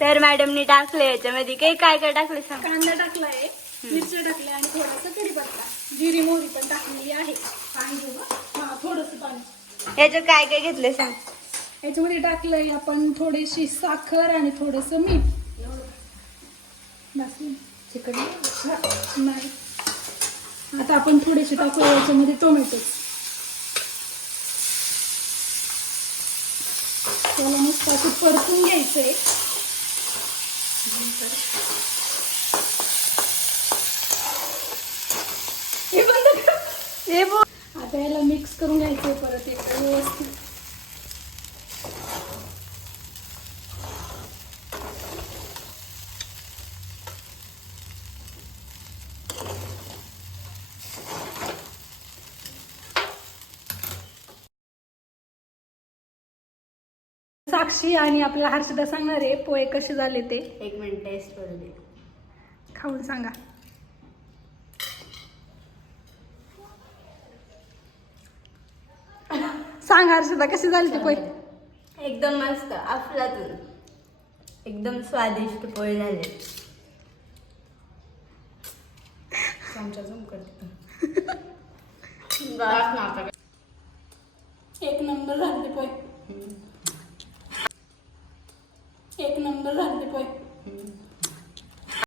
तर मॅडमनी टाकले याच्यामध्ये काय काय काय टाकले सांग. कांदा टाकलाय, मिरच्या टाकल्या आणि थोडासा कढीपत्ता, जिरी मोहरी पण टाकलेली आहे. पाणी घेऊ का? हा, थोडंसं पाणी. याच्यात काय काय घेतले सांग. याच्यामध्ये टाकलंय आपण थोडीशी साखर आणि थोडंसं मीठ. चिकन नाही. आता आपण थोडेसे टाकू याच्यामध्ये टोमॅटो. त्याला मस्त असं परतून घ्यायचंय. हे बंद कर. हे बोल. आता याला मिक्स करून घ्यायचंय परत एकदा व्यवस्थित. साक्षी आणि आपल्याला हर्षदा सांगणार आहे पोहे कसे झाले ते. 1 मिनिट टेस्ट करू दे. खाऊन सांगा. सांग हर्षदा कसे झाले ते पोहे. एकदम मस्त, अफलातून, एकदम स्वादिष्ट पोहे झाले. चमचा झूम करते. बस. एक नंबर झाले ते पोहे. एक नंबर झाले ते पोहे.